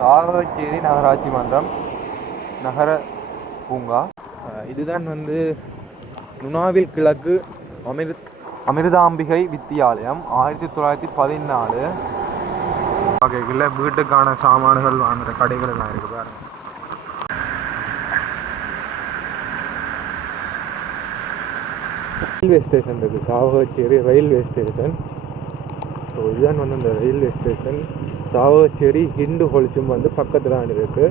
சாவகச்சேரி நகராட்சி மன்றம் நகர பூங்கா. இதுதான் வந்து நுணாவில் கிழக்கு அமிர்தாம்பிகை வித்தியாலயம் 1914. வகைகளில் வீட்டுக்கான சாமான்கள் வாங்குற கடைகள் எல்லாம் இருக்கு பாருங்க. ரயில்வே ஸ்டேஷன் இருக்குது, சாவகச்சேரி ரயில்வே ஸ்டேஷன். ஸோ இதுதான் வந்து இந்த ரயில்வே ஸ்டேஷன். சாவகச்சேரி ஹிந்து ஹோல்ஸும் வந்து பக்கத்தில் தான் இருக்குது.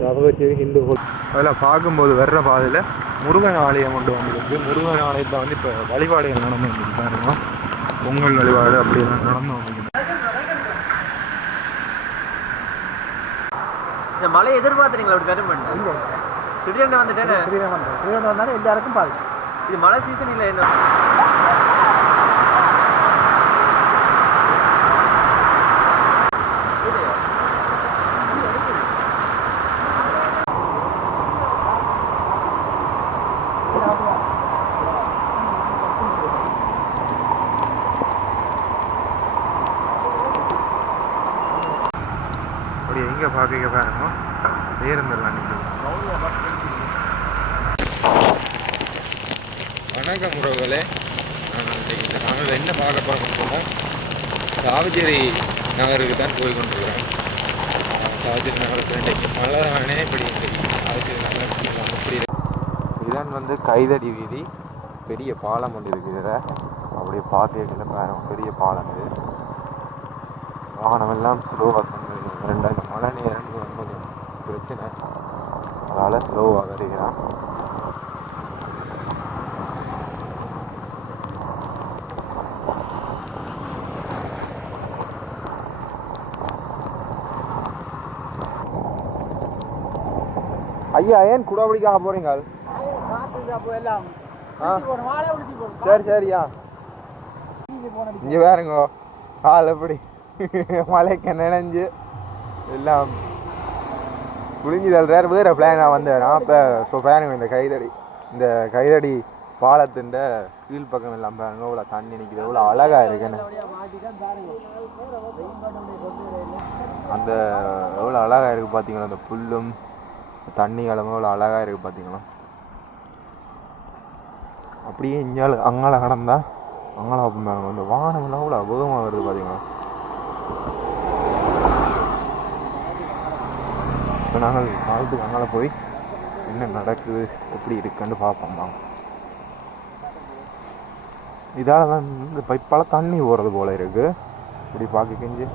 சாவகச்சேரி ஹிந்து ஹோல் அதில் பார்க்கும்போது வர்ற பாதையில் முருகன் ஆலயம் கொண்டு வந்துருக்கு. முருகன் ஆலயத்தை வந்து இப்போ வழிபாடுகள் நடந்து வந்துருக்கு பாருங்க. பொங்கல் வழிபாடு அப்படியெல்லாம் நடந்து வந்துருக்கு. இந்த மழையை எதிர்பார்த்துறீங்களா? அப்படி பெரும் பண்ண திடீர்னு வந்துட்டேன். திடீர்னு வந்தாலும் எல்லாருக்கும் பாது. இது மழை சீசன் இல்லை என்ன? அப்படி எங்கே பார்க்க பாருங்க, பேருந்தெல்லாம் நிற்குது. வணக்கம் உறவுகளே, நாங்கள் என்ன பார்க்க போகிறோம், சாவச்சேரி நகருக்கு தான் போய் கொண்டிருக்கிறோம். சாவச்சேரி நகரத்தில் இன்றைக்கு மலரானே இப்படி சாவச்சேரி நகரம் அப்படி இதுதான் வந்து கைதடி வீதி. பெரிய பாலம் ஒன்று இருக்குது. இதில் அப்படியே பார்க்கல பாருங்க, பெரிய பாலம் இது. வாகனமெல்லாம் ஸ்லோவாக கொண்டு ரெண்டாயிரம் இந்த மழை நேரம் கொஞ்சம் பிரச்சனை, அதனால் ஸ்லோவாக வருகிறான். ஐயா ஏன் குடபிடிக்காக போறீங்க? சரி சரியா, இங்கே வேறுங்க ஆள் எப்படி மழைக்க நினைஞ்சு எல்லாம் குளிஞ்சிதல் வேறு பிளானாக வந்தேன். இப்போ ஸோ பாருங்க, இந்த கைதடி பாலத்தின் கீழ் பக்கம் எல்லாம் பாருங்க, இவ்வளோ தண்ணி நிற்கிது, இவ்வளோ அழகாக இருக்குன்னு. அந்த எவ்வளோ அழகாக இருக்குது பார்த்தீங்களா, அந்த புல்லும் தண்ணி கிழமை எவ்வளோ அழகாக இருக்குது பார்த்தீங்களா. அப்படியே இங்கால அங்கால கடந்தா அங்கால பார்ப்பாங்க, அந்த வானம்லாம் அவ்வளோ அபூர்வமாக வருது பார்த்தீங்களா. இப்போ நாங்கள் காலத்துக்கு அங்கால போய் என்ன நடக்குது எப்படி இருக்குன்னு பார்ப்போம் தான். இதால் தான் இந்த பைப்பால் தண்ணி போகிறது போல் இருக்குது. இப்படி பார்க்க கெஞ்சு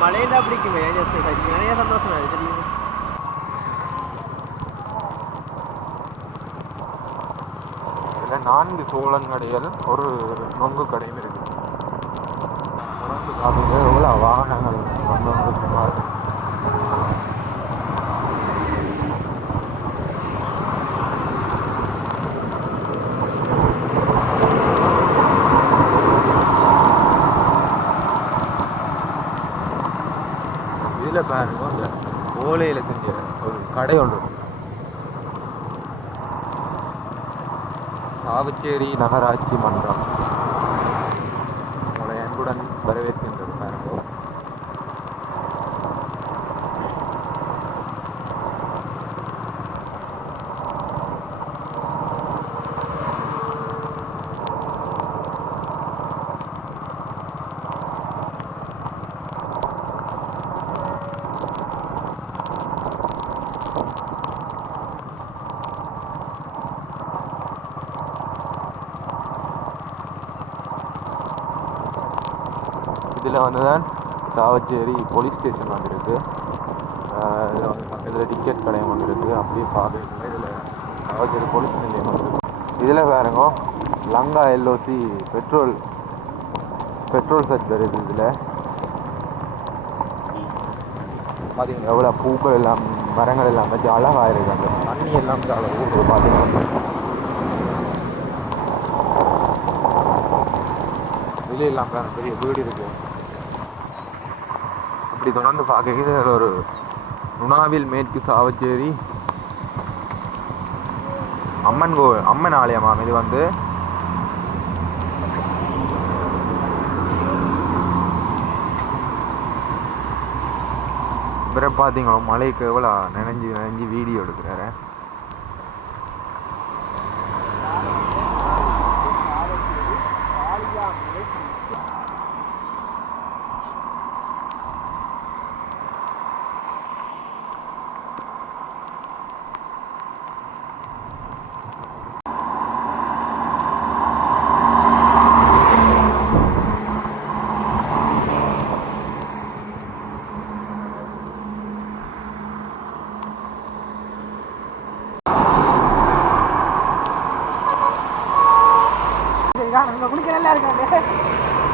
மழையில பிடிக்குமே, நிறைய சந்தோஷம் அது தெரியும். இதில் 4 சோளன் கடைகள், ஒரு நொங்கு கடையும் இருக்குது. தொடர்ந்து பார்த்துட்டு எவ்வளோ வாகனங்கள் வந்து வந்துருக்குமாறு. இதில் பாருங்க, இந்த ஓலையில் செஞ்ச ஒரு கடை ஒன்று, சாவச்சேரி நகராட்சி மன்றம் உங்களை அன்புடன் வரவேற்கின்றது பாருங்க. இதில் வந்து தான் சாவச்சேரி போலீஸ் ஸ்டேஷன் வந்துருக்கு. இதில் வந்து பக்கத்தில் டிக்கெட் கடையும் வந்துருக்கு. அப்படியே பார்க்குறதுல இதில் சாவச்சேரி போலீஸ் நிலையம் வந்துருக்கு. இதில் பாருங்க, லங்கா எல்ஓசி பெட்ரோல் சர்ச் வருது. இதில் பார்த்தீங்கன்னா எவ்வளோ பூக்கள் எல்லாம் மரங்கள் எல்லாம் வச்சு அழகாக இருக்குது. அந்த தண்ணி எல்லாம் அவ்வளோ ஊருக்கு பார்த்தீங்கன்னா வெளியெல்லாம் பெரிய வீடு இருக்குது. அப்படி தொடர்ந்து பார்க்க ஒரு நுணாவில் மேற்கு சாவச்சேரி அம்மன் ஆலயமாம். இது வந்து இவரை பார்த்தீங்களா மலைக்கு எவ்வளோ நினைஞ்சு வீடியோ எடுக்கிறாரு.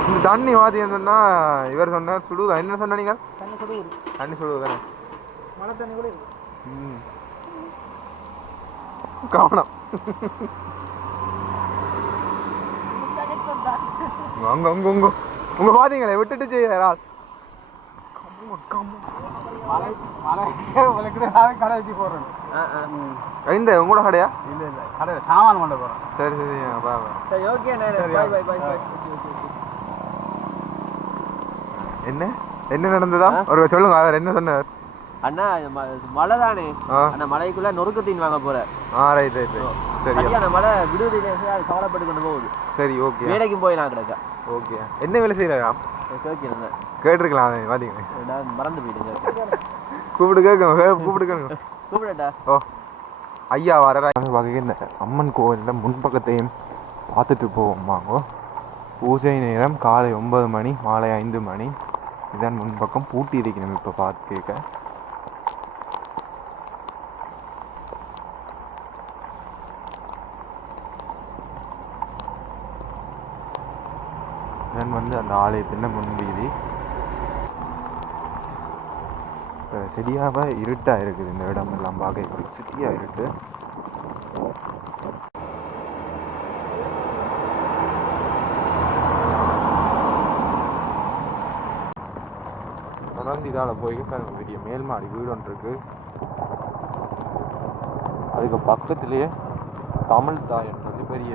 இந்த தண்ணி பார்த்தீங்கன்னா இவர் சொன்னார் சுடுதா. என்ன சொன்னீங்க? தண்ணி சுடுவது தானே, மழை தண்ணி கூட கவனம். அங்க அங்க உங்க உங்க பாத்தீங்களே விட்டுட்டு செய்யறா கடை வச்சு போறேன். இந்த உங்களோட கடையா? இல்ல இல்ல கடை சாமான் கொண்டு போறேன். சரி சரி சரி ஓகே. என்ன என்ன நடந்ததா ஒரு சொல்லுங்க. அவர் என்ன சொன்னார்? அண்ணா மழை தானே, அந்த மலைக்குள்ள நொறுக்கத்தின் வாங்க போற. ரைட் ரைட் சரி. அந்த மழை விடுதலை கவலைப்பட்டு கொண்டு போகுது. சரி ஓகே. வேலைக்கும் போய் நான் கிடக்கா. ஓகே. என்ன வேலை செய்யறாராம்? கேட்டிருக்கலாம். பாத்தீங்க மறந்து போயிடுங்க. கூப்பிடு கேட்க கூப்பிடு கேளுங்க. கூப்பிடட்டா? ஓ ஐயா வர வகையில் அம்மன் கோவிலில் முன்பக்கத்தையும் பார்த்துட்டு போவோம் வாங்கோ. பூஜை நேரம் காலை 9 மணி மாலை 5 மணி. இதான் முன்பக்கம் பூட்டி இருக்கணும். இப்போ பார்த்து கேட்க இதான் வந்து அந்த ஆலயத்தின் முன்வீதி. சரியாக இருட்டா இருக்குது. இந்த இடம் எல்லாம் பார்க்க சிட்டியா இருக்கு. தொடர்ந்து இதால போய்கிட்டு பெரிய மேல்மாடி வீடு ஒன்று இருக்கு. அதுக்கு பக்கத்திலேயே தமிழ் தாயன் வந்து பெரிய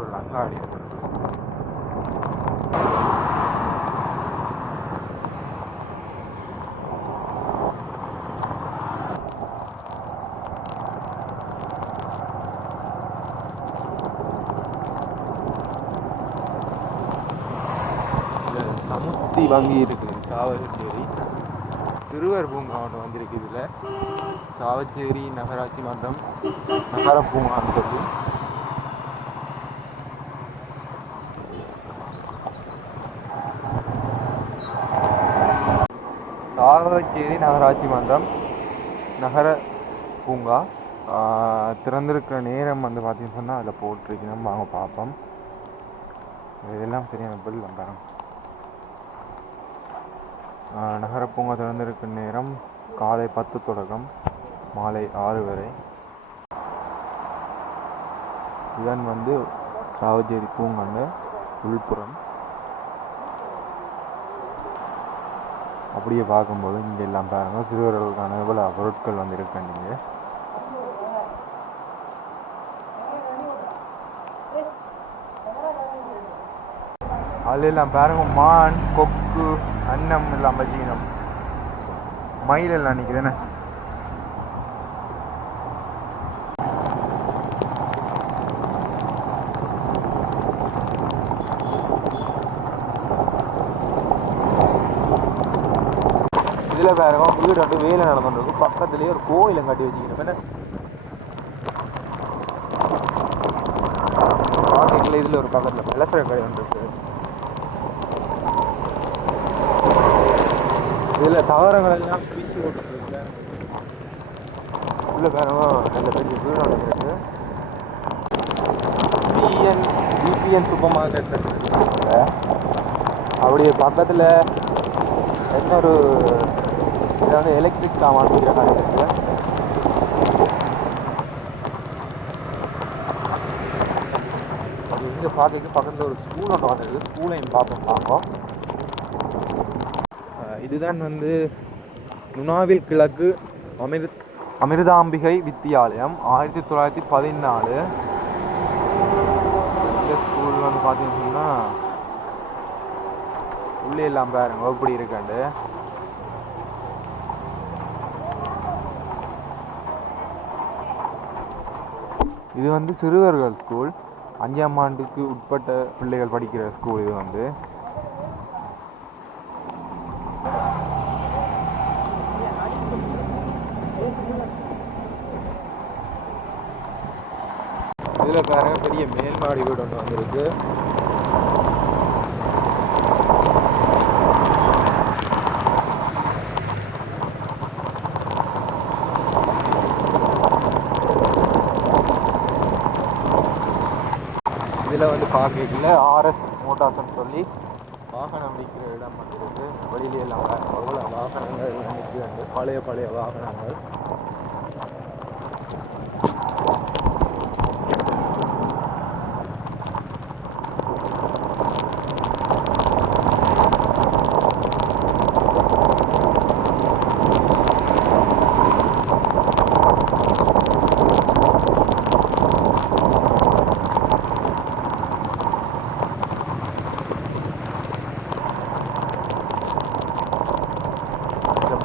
ஒரு அங்காடி இருக்கு. சமுத்தி வங்கி இருக்குது சாவச்சேரி. சிறுவர் பூங்கா ஒன்று வந்திருக்கு. இதில் சாவச்சேரி நகராட்சி மன்றம் நகர பூங்கான்னு சொல்லி சாவச்சேரி நகராட்சி மன்றம் நகர பூங்கா திறந்திருக்கிற நேரம் வந்து பார்த்தீங்கன்னு சொன்னால் அதில் போட்டிருக்கணும். வாங்க பார்ப்போம். இதெல்லாம் சரியான பில் வந்தாங்க. நகர பூங்கா திறந்திருக்கிற நேரம் காலை 10 தொடக்கம் மாலை 6 வரை. இதன் வந்து சாவச்சேரி பூங்காண்ட உள்புறம். அப்படியே பார்க்கும்போது இங்கே எல்லாம் பாருங்கள் சிறுவர்களுக்கான எவ்வளோ பொருட்கள் வந்து இருக்காங்க. அதெல்லாம் பாருங்க மான் கொக்கு அன்னம் எல்லாம் வச்சுக்கணும். மயில் எல்லாம் நிற்குதுன்னு இதில் பாருங்க வீடு வந்து வேலை நடந்துருக்கு. பக்கத்துலேயே ஒரு கோயிலை கட்டி வச்சுக்கணும். மார்க்கெட்டில் இதில் ஒரு பக்கத்தில் பலசர கடை ஒன்று இருக்குது. இதில் தவறங்கள் எல்லாம் பிரித்து போட்டுருக்கு. உள்ள பாருங்க நல்ல பெரிய வீடு ஒன்று இருக்குது. BPN super market. அப்படியே பக்கத்தில் இன்னொரு இது வந்து எலக்ட்ரிக் சாமான் விற்கிற கடை இருக்குது. இங்கே பார்க்க பக்கத்தில் ஒரு ஸ்கூல் ஒன்று வந்திருக்கு. ஸ்கூலையும் பார்ப்போம் பார்ப்போம். இதுதான் வந்து நுணாவில் கிழக்கு அமிர்தாம்பிகை வித்தியாலயம் 1914. இந்த ஸ்கூல் வந்து பார்த்தீங்கன்னா உள்ளே எல்லாம் பாருங்க எப்படி இருக்காண்டு. இது வந்து சிறுவர்கள் ஸ்கூல், 5ஆம் ஆண்டுக்கு உட்பட்ட பிள்ளைகள் படிக்கிற ஸ்கூல். இது வந்து இதில் பாருங்க பெரிய மேல்மாடி வீடு ஒன்று வந்துருக்கு. இதில் வந்து பார்க்கல ஆர்எஸ் மோட்டார்ஸ்ன்னு சொல்லி வாகனம் விற்கிற இடம் வந்துருக்கு. வெளியில எல்லாம் அவ்வளோ வாகனங்கள் எல்லாம் நிற்கிறாங்க, பழைய பழைய வாகனங்கள்.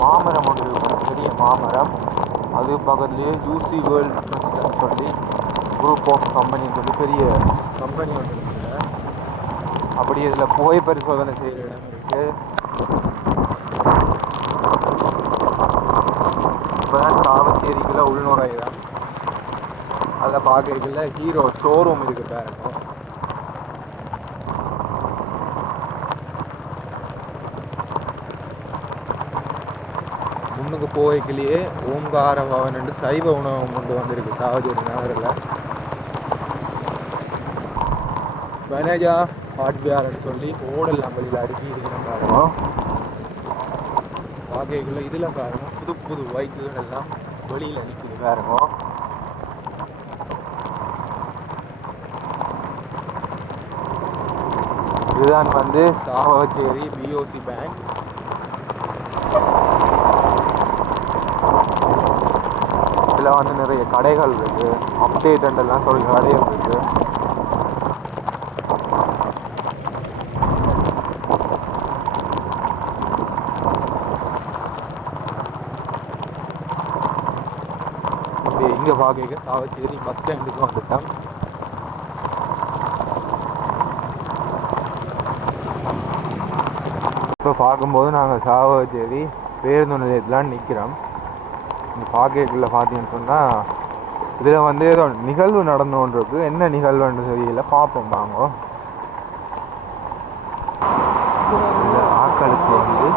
மாமரம் ஒன்று இருக்கும், பெரிய மாமரம். அது பக்கத்துலேயே யூசி வேர்ல்டு பிரசிடென்ட் சொல்லி குரூப் ஆஃப் கம்பெனின்னு சொல்லி பெரிய கம்பெனி ஒன்று இருக்குங்க. அப்படி இதில் புகை பரிசோதனை செய்கிற இடம் இருக்குது. இப்போ தான் சாவச்சேரிக்குள்ள உள்நுழைதான். அதில் பார்க்கறதுல ஹீரோ ஷோரூம் இருக்குது பாருங்க. முன்னுக்கு போய்க்கிலேயே ஓம்கார பவன் சைவ உணவகம் கொண்டு வந்திருக்கு சாவச்சேரி நகரில். வனஜா ஹார்ட்வேர்னு சொல்லி ஓடெல்லாம் வெளியில் அடுக்கி இருக்கிறோம் பாருங்க. பார்க்கக்குள்ள இதில் பாருங்க புது புது பைக்குகள் எல்லாம் வெளியில் நிற்கிது பாருங்க. இதுதான் வந்து சாவச்சேரி பிஓசி பேங்க். இதில் வந்து நிறைய கடைகள் இருக்குது, அப்டேட் எல்லாம் சொல்லி கடைகள் இருக்குது. இங்கே பார்க்க சாவச்சேரி பஸ் ஸ்டாண்டுக்கு வந்துட்டோம். இப்போ பார்க்கும்போது நாங்கள் சாவச்சேரி பேருந்து நிலையத்தில் நிற்கிறோம். இந்த பார்க்கக்குள்ள பார்த்தீங்கன்னு சொன்னால் இதில் வந்து ஏதோ நிகழ்வு நடந்து கொண்டு இருக்கு. என்ன நிகழ்வுன்னு தெரியல, பார்ப்போம் வாங்க. இந்த ஆக்களுக்கு வந்து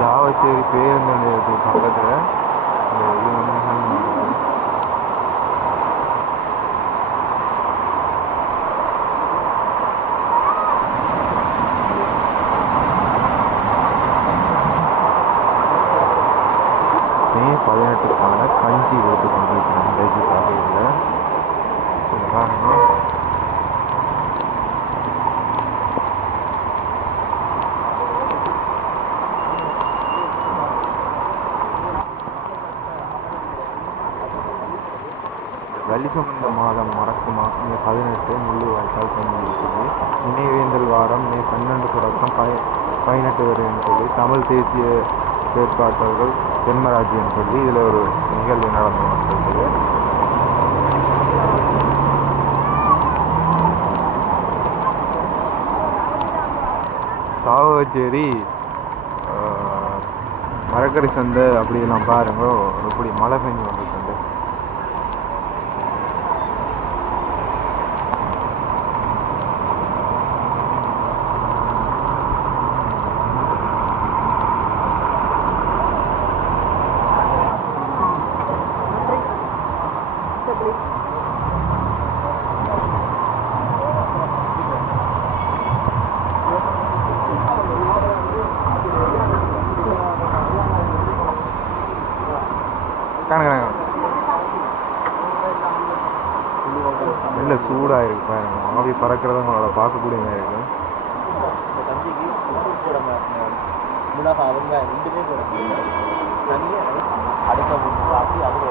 சாவச்சேரி பேருந்து நிலையத்துக்கு பக்கத்தில் இது வந்து May 18க்கான கஞ்சி கொடுத்து கொண்டிருக்கிறோம். டைஜி காலையில் காரணம் வலி சுமந்த மாதம் மறக்குமா மே 18 முள்ளுவாய்க்கால் சொல்லி நினைவேந்தல் வாரம் மே 12 தொடக்கம் 18 வரைன்னு சொல்லி தமிழ் தேசிய செயற்பாட்டாளர்கள் தென்மராட்சின்னு சொல்லி இதில் ஒரு நிகழ்வு நடந்து கொண்டிருக்குது. சாவச்சேரி மரக்கறி சந்தை அப்படிலாம் பாருங்க, எப்படி மழை பெஞ்சு கொண்டிருக்கு. நல்ல சூடாக இருக்கு பாருங்க, ஆவி பறக்கிறத உங்களோட பார்க்கக்கூடிய மாதிரி இருக்கு. மிளகாய் வெங்காயம் ரெண்டுமே போட தண்ணி அடுத்த காப்பி அது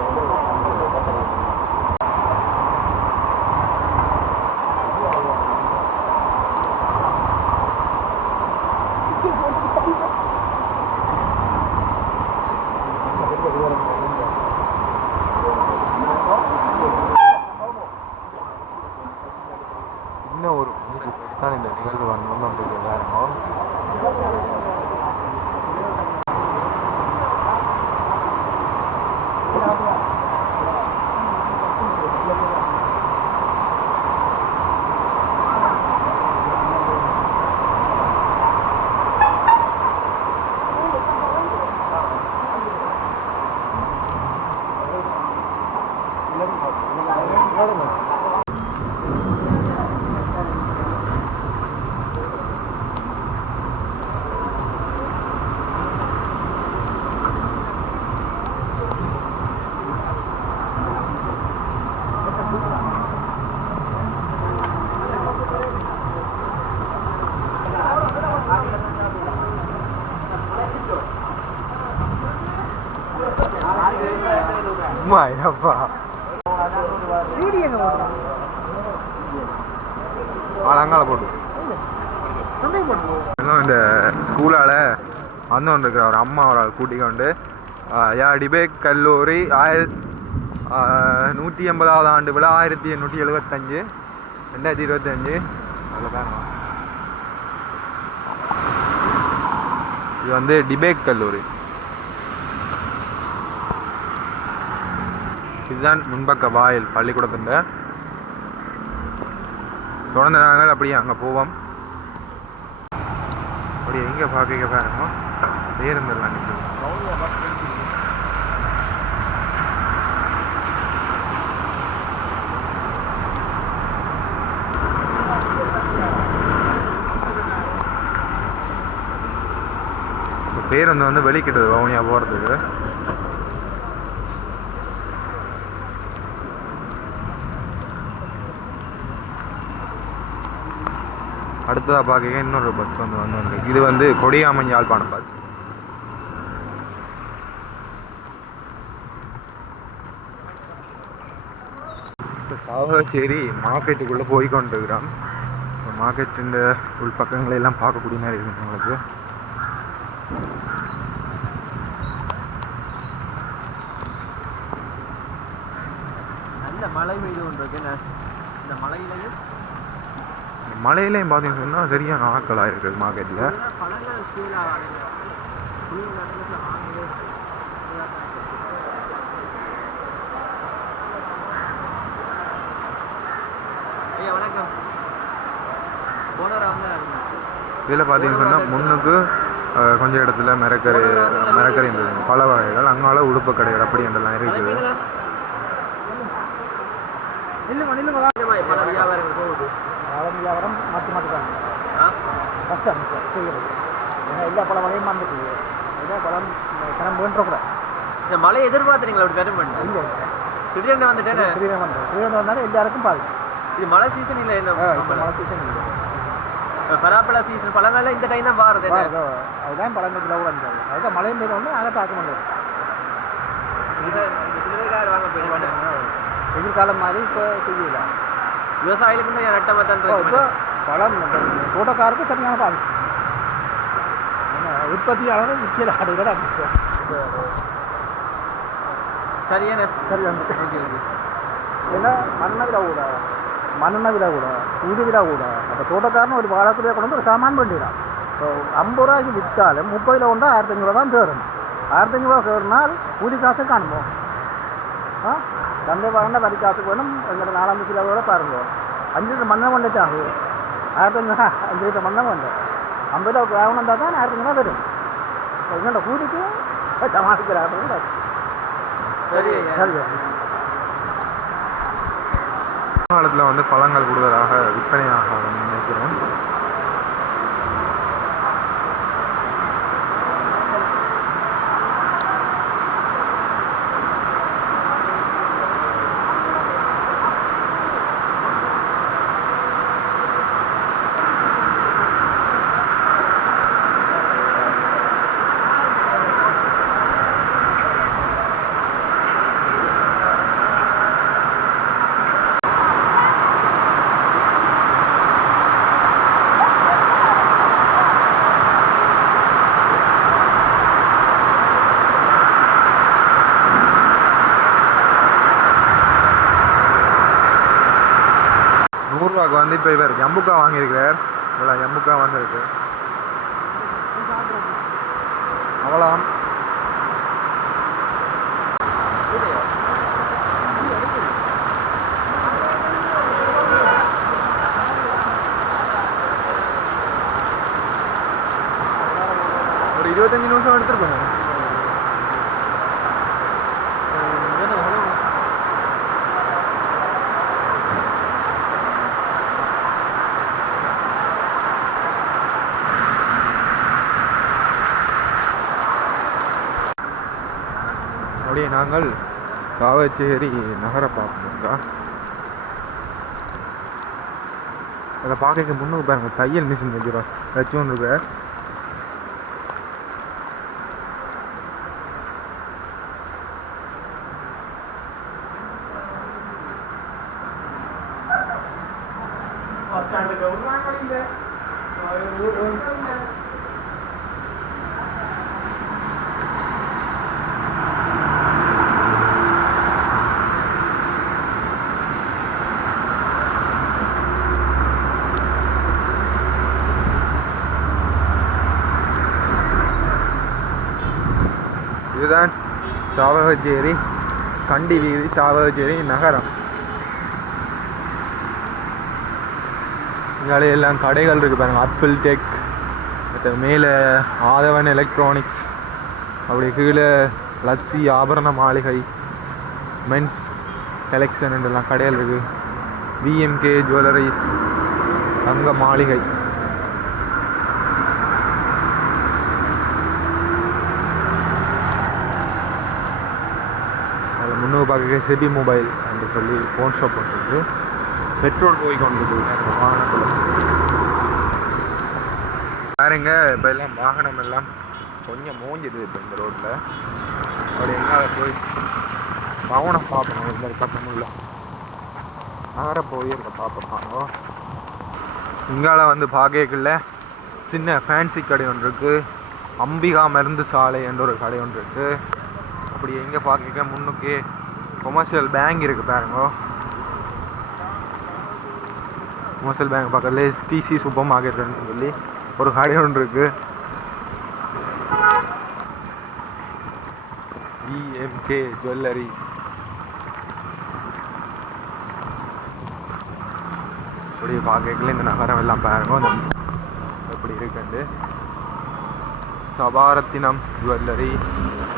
இன்னும் ஒரு தான் இந்த நிகழ்வு வரணும்னு உங்களுக்கு வேறமோ. அப்பா அங்கால போட்டு இந்த ஸ்கூலால் வந்து கொண்டு இருக்கிற ஒரு அம்மா ஒரு கூட்டிக் கொண்டு டிபேட் கல்லூரி 180வது ஆண்டு விழா 1875 2025 அதில் தான் இது வந்து டிபேட் கல்லூரி. இதுதான் முன்பக்க வாயில் பள்ளிக்கூடத்தின். தொடர்ந்து நாங்கள் அப்படியே அங்கே போவோம். அப்படியே எங்கே பார்க்க பாருங்க, பேருந்தெல்லாம் நிற்கும். பேருந்து வந்து வெளிக்கிட்டது வவுனியா போகிறதுக்கு. அடுத்ததாக பார்க்க இன்னொரு பஸ் வந்து இது வந்து கொடியாமன் யாழ்ப்பாணம் பஸ். இப்போ சாவகச்சேரி மார்க்கெட்டுக்குள்ளே போய்கொண்டிருக்கிறோம். மார்க்கெட்டின் உள் பக்கங்களை எல்லாம் பார்க்கக்கூடிய மாதிரி இருக்குது உங்களுக்கு. நல்ல மழை பெய்து கொண்டிருக்கு. இந்த மழையிலையும் பார்த்தீங்கன்னு சொன்னால் சரியான ஆட்களாக இருக்குது மார்க்கெட்டில். இதில் பார்த்தீங்கன்னு சொன்னால் முன்னுக்கு கொஞ்சம் இடத்துல மரக்கறி இருந்தது, பல வகைகள். அங்கால உடுப்பு கடைகள் அப்படி என்றெல்லாம் இருக்குது. வியாபாரம் மாற்றி மாட்டுக்காங்க கஷ்டம் செய்கிறது. ஏன்னா எல்லா பல மழையும் வந்துட்டு எல்லா பழம் கிளம்பு வேண்டக்கூடாது. இந்த மழையை எதிர்பார்த்துறீங்களா? அப்படி பெரும் பண்ண இல்லை, திடீர்னு வந்துட்டேன். திடீர்னு வந்தாலும் எல்லாருக்கும் பாதிக்கும். இது மழை சீசன் இல்லை, என்ன மழை சீசன் இல்லை, பலாப்பழ சீசன். பழங்கள்ல இந்த டைம் தான் பாருது. அதுதான் பழங்கள் கூட வந்தது. அதுதான் மழையும் பெய்த ஒன்று அதை தாக்க முடியாது. வாங்க போயிடுவாங்க. எதிர்காலம் மாதிரி இப்போ செய்யல. விவசாயிகளுக்கு நட்டமாக தான் இப்போ பழம் தோட்டக்காருக்கு சரியான பாதிப்பு. உற்பத்தியாளர் முக்கிய ஆடுகளோட சரியான ஏன்னா மண்ணெண்ணெய் விலை கூட கூலி விலை கூட. அப்போ தோட்டக்காரன் ஒரு வாழக்கூடிய கொண்டு வந்து ஒரு சாமான் பண்ணிடான். இப்போ 50 ரூபாய்க்கு விற்றாலும் 30 கிலோ கொண்டா 1500 தான் தேரும். 1500 தேர்னால் கூலி காசு காணுமோ? சந்தை வாங்கினா வரி காசுக்கு வேணும். எங்கிட்ட 4-5 கிலோவோட பாருங்க. 5 லிட்டர் மண்ணை கொண்டுட்டாங்க. 1500 5 லிட்டர் மண்ணை கொண்டு 50 ரூபா வாங்கினா தான் 1500 வரும். எங்கள்ட கூலிக்கு சமாளிக்கிறாங்க. சரி சரி. காலத்தில் வந்து பழங்கள் கூடுதலாக விற்பனையாக நினைக்கிறேன். இப்போ இவர் ஜம்புக்கா வாங்கியிருக்கிறார். இவ்வளோ ஜம்புக்கா வந்திருக்கு. அவ்வளோ ஒரு 25 நிமிஷம் எடுத்துருப்பேங்க. அப்படியே நாங்கள் சாவச்சேரி நகரை பார்ப்போம்க்கா. அதை பார்க்க முன்னுக்கு பாருங்க தையல் மிஷின் வச்சுருவோம் வச்சு இருக்கு. இதுதான் சாவகச்சேரி கண்டி வீதி சாவகச்சேரி நகரம். இங்காலே எல்லாம் கடைகள் இருக்குது பாருங்கள். ஆப்பிள் டெக், மற்ற மேலே ஆதவன் எலக்ட்ரானிக்ஸ், அப்படி கீழே லட்சி ஆபரண மாளிகை, மென்ஸ் கலெக்ஷன் எல்லாம் கடைகள் இருக்குது. விஎம்கே ஜுவல்லரிஸ் தங்க மாளிகை. அதில் முன்னூறு பார்க்க செபி மொபைல் என்று சொல்லி ஃபோன் ஷாப் வந்துருக்கு. பெட்ரோல் போய் கொண்டு வாகனத்தில் பாருங்க. இப்போ எல்லாம் வாகனம் எல்லாம் கொஞ்சம் மோஞ்சுது இப்போ இந்த ரோட்டில். அப்படி எங்கால போய் வாகனம் பார்ப்போம். இந்த பக்கமுள்ள நகர போய் இருக்க பார்ப்போம். இங்கால வந்து பார்க்கல சின்ன ஃபேன்சி கடை ஒன்று இருக்குது. அம்பிகா மருந்து சாலை என்ற ஒரு கடை ஒன்று இருக்குது. அப்படி எங்கே பார்க்க முன்னுக்கு கொமர்ஷியல் பேங்க் இருக்குது பாருங்க. கொமர்ஷியல் பேங்க் பக்கத்தில் எஸ்டிசி சூப்பர் மார்க்கெட்னு சொல்லி ஒரு கடை ஒன்று இருக்குது. VMK jewellery. அப்படி பார்க்கல இந்த நகரம் எல்லாம் பாருங்க எப்படி இருக்குண்டு. சபாரத்தினம் ஜுவல்லரி,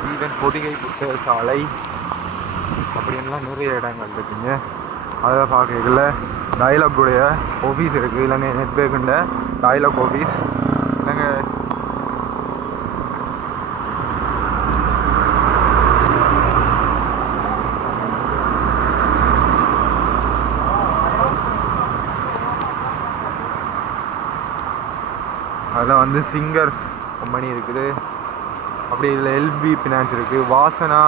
ஈவன் பொதிகை புத்தக சாலை, அப்படின்லாம் நிறைய இடங்கள் இருக்குங்க. அதை பார்க்கல டைலாக்குடைய ஆஃபீஸ் இருக்குது. இல்லைங்க நெட்பேக்குண்ட டைலாக் ஆஃபீஸ் இல்லைங்க. அதில் வந்து சிங்கர் கம்பெனி இருக்குது. அப்படி இதில் எல்பி ஃபினான்ஸ் இருக்குது. வாசனா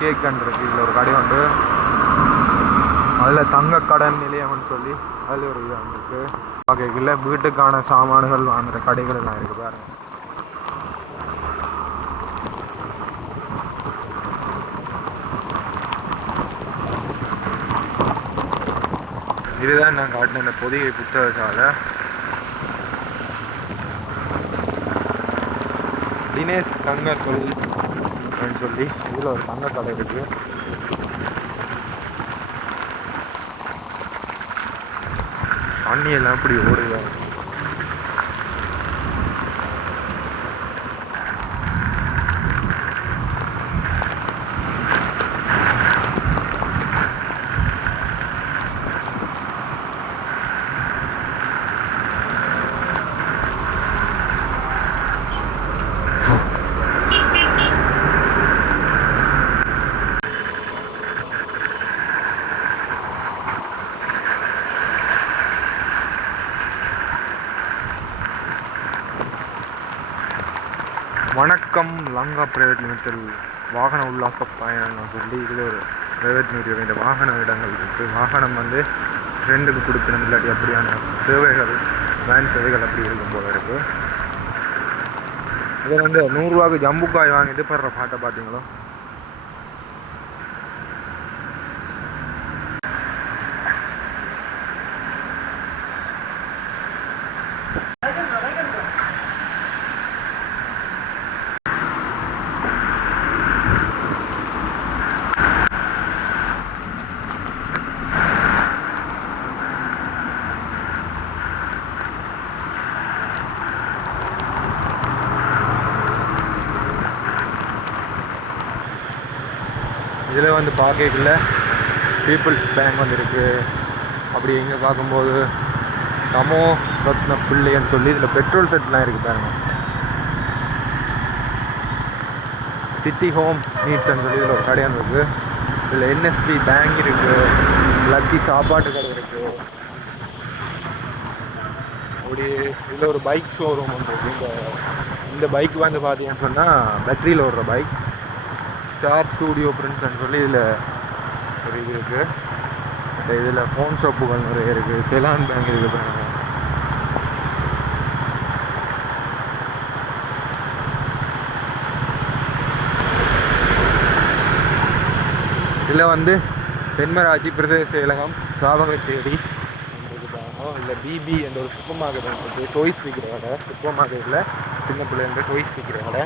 கேக் கண்டு இருக்குது. இதில் ஒரு கடை உண்டு. அதில் தங்க கடன் நிலையம்னு சொல்லி அதில் ஒரு இது இருக்குது. பார்க்கல வீட்டுக்கான சாமான்கள் வாங்குகிற கடைகள் எல்லாம் இருக்குது பாருங்க. இதுதான் நான் காட்டின இந்த பொதிகை புத்தக சாலை. தினேஷ் தங்க தொழில் சொல்லி இதில் ஒரு தங்க கடை இருக்குது. தண்ணி எல்லாம் இப்படி ஓடுது. வணக்கம் லங்கா பிரைவேட் லிமிடெட் வாகன உல்லாச பயணம் சொல்லி இதில் ஒரு பிரைவேட் லிமிடெட் இந்த வாகன இடங்கள் இருக்குது. வாகனம் வந்து ரெண்டுக்கு கொடுக்கணும், இல்லாட்டி அப்படியான சேவைகள் வேன் சேவைகள் அப்படி இருக்கும் போல இருக்குது. இதை வந்து 100 ரூபாய்க்கு ஜம்புக்காய் வாங்கிட்டு படுற பாட்டை பார்த்தீங்களோ. இதில் வந்து பார்க்கல பீப்புள்ஸ் பேங்க் வந்து இருக்குது. அப்படி இங்கே பார்க்கும்போது தமோ ரத்ன பிள்ளைன்னு சொல்லி இதில் பெட்ரோல் செட்லாம் இருக்குது பாருங்க. சிட்டி ஹோம் நீட்ஸ்ன்னு சொல்லி இதில் ஒரு கடையான் இருக்குது. இதில் என்எஸ்பி பேங்க் இருக்குது, லக்கி சாப்பாட்டு கடை இருக்குது. அப்படி இதில் ஒரு பைக் ஷோரூம் ஒன்று இருக்குது. இந்த பைக் வந்து பார்த்தீங்கன்னு சொன்னால் பேட்டரியில் ஓடுற பைக். ஸ்டார் ஸ்டூடியோ பிரிண்ட்ஸ்ன்னு சொல்லி இதில் ஒரு இது இருக்குது. இதில் ஃபோன் ஷாப்புகள் நிறைய இருக்குது. செலான் பேங்க் இருக்குது பாருங்க. இதில் வந்து தென்மராட்சி பிரதேச செயலகம் சாவகச்சேரி இல்லை பிபி என்ற ஒரு சூப்பர் மார்க்கெட் இருக்குது. டொய்ஸ் விற்கிற கடை. சூப்பர் மார்க்கெட்டில் சின்ன பிள்ளைங்க டொய்ஸ் விற்கிற கடை.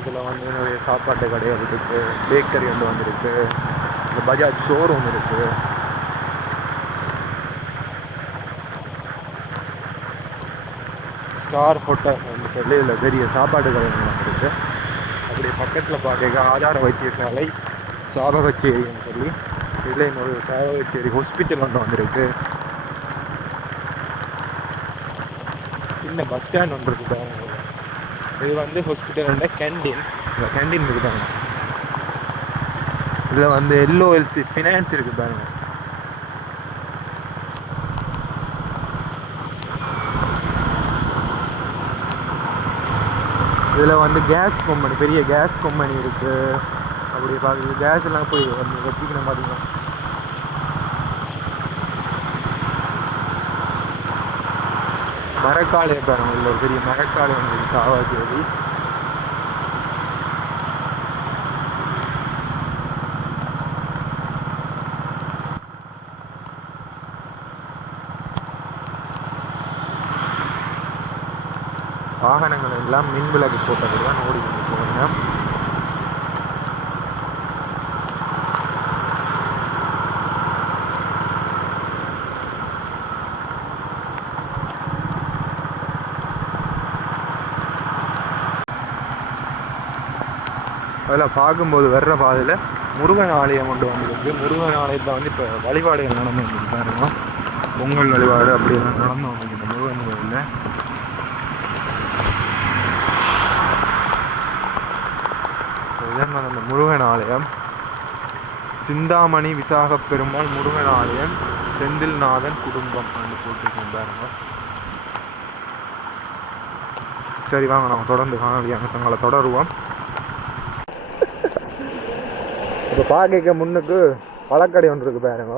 இதில் வந்து நிறைய சாப்பாட்டு கடைகள் இருக்குது. பேக்கரி ஒன்று வந்துருக்கு. இந்த பஜாஜ் ஷோரூம் இருக்குது. ஸ்டார் ஹோட்டல் சொல்லி இதில் பெரிய சாப்பாடு கடைகள் இருக்குது. அப்படி பக்கத்தில் பார்க்க ஆதார வைத்தியசாலை சாவகச்சேரின்னு சொல்லி இதில் இன்னொரு சாவகச்சேரி ஹாஸ்பிட்டல் ஒன்று வந்துருக்கு. சின்ன பஸ் ஸ்டாண்ட் ஒன்று இருக்குது. இது வந்து ஹாஸ்பிட்டலோட கேண்டீன். இந்த கேண்டீன் இருக்குதாங்க. இதில் வந்து எல்ஓஎல்சி ஃபினான்ஸ் இருக்குது பாருங்க. இதில் வந்து கேஸ் கம்பெனி, பெரிய கேஸ் கம்பெனி இருக்குது. அப்படி பார்க்குறது கேஸ் எல்லாம் போய் வந்து வச்சுக்கணும் பார்த்தீங்கன்னா. மரக்காலை பாருங்க. இல்லை பெரிய மரக்காலை வந்து சாவாச்சேரி. வாகனங்கள் எல்லாம் மின் விளக்கு போட்டது தான் ஓடி போங்க. அதில் பார்க்கும்போது வர்ற பாதையில் முருகன் ஆலயம் கொண்டு வந்துருக்கு. முருகன் ஆலயத்தில் வந்து இப்போ வழிபாடுகள் நடந்து வந்துருக்கு பாருங்க. பொங்கல் வழிபாடு அப்படிலாம் நடந்து வந்துருக்கு இந்த முருகன் கோயிலில். இதுதான் அந்த முருகன் ஆலயம். சிந்தாமணி விசாக பெருமாள் முருகன் ஆலயம், செந்தில்நாதன் குடும்பம் அப்படின்னு போட்டுருக்கோம் பாருங்க. சரி வாங்க நம்ம தொடர்ந்து காணொலியாக தங்களை தொடருவோம். இப்போ பார்க்க முன்னுக்கு பழக்கடை ஒன்று இருக்குது பாருங்க.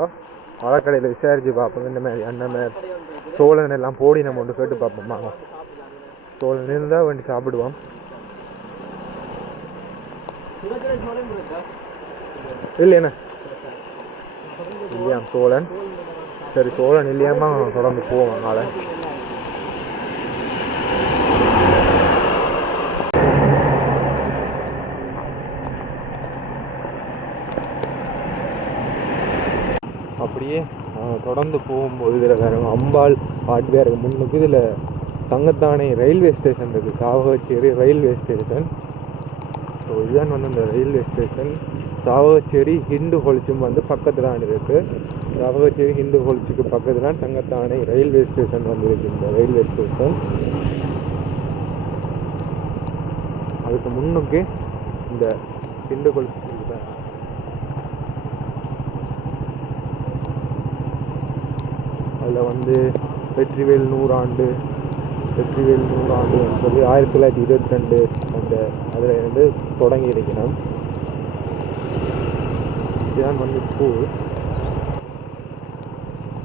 பழக்கடையில் விசாரித்து பார்ப்போம். இந்த மாதிரி அந்த மாதிரி சோழன் எல்லாம் போடி நம்ம ஒன்று கேட்டு பார்ப்போம். வாங்க சோழன் இருந்தால் வேண்டி சாப்பிடுவோம். இல்லைண்ணா இல்லையா சோழன். சரி சோழன் இல்லையாமா தொடர்ந்து போவோம். நாளை அப்படியே தொடர்ந்து போகும்போது இதில் வேறு அம்பாள் ஹார்ட்வேருக்கு முன்னுக்கு இதில் தங்கத்தானே ரயில்வே ஸ்டேஷன் இருக்குது. Chavakachcheri railway station. ஸோ இதுதான் வந்து இந்த ரயில்வே ஸ்டேஷன். சாவகச்சேரி ஹிந்து ஹொலிச்சும் வந்து பக்கத்தில் தான் இருக்குது. சாவகச்சேரி ஹிந்து ஹொலிச்சுக்கு பக்கத்தில் தான் தங்கத்தானே ரயில்வே ஸ்டேஷன் வந்து இருக்குது. இந்த ரயில்வே ஸ்டேஷன் அதுக்கு முன்னுக்கு இந்த ஹிந்து ஹொலிச்சு இருக்குது. அதில் வந்து வெற்றிவேல் நூறாண்டு சொல்லி 1922 அந்த அதில் இருந்து தொடங்கி இருக்கணும். இதுதான் வந்து ஸ்கூல்.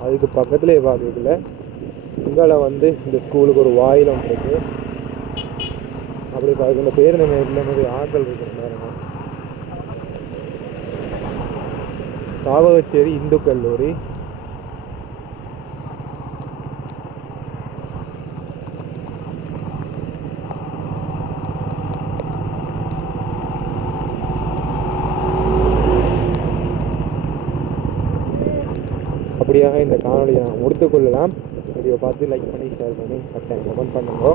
அதுக்கு பக்கத்துலேயே பார்க்கல இங்கால வந்து இந்த ஸ்கூலுக்கு ஒரு வாயிலம் இருக்குது. அப்படி பார்க்க இந்த பேருந்து மாதிரி ஆட்கள் இருக்கிற பாருங்க. சாவகச்சேரி இந்து கல்லூரி. அப்படியாக இந்த காணொலியை நான் முடித்துக்கொள்ளலாம். வீடியோ பார்த்து லைக் பண்ணி ஷேர் பண்ணி கமெண்ட் பண்ணுங்க.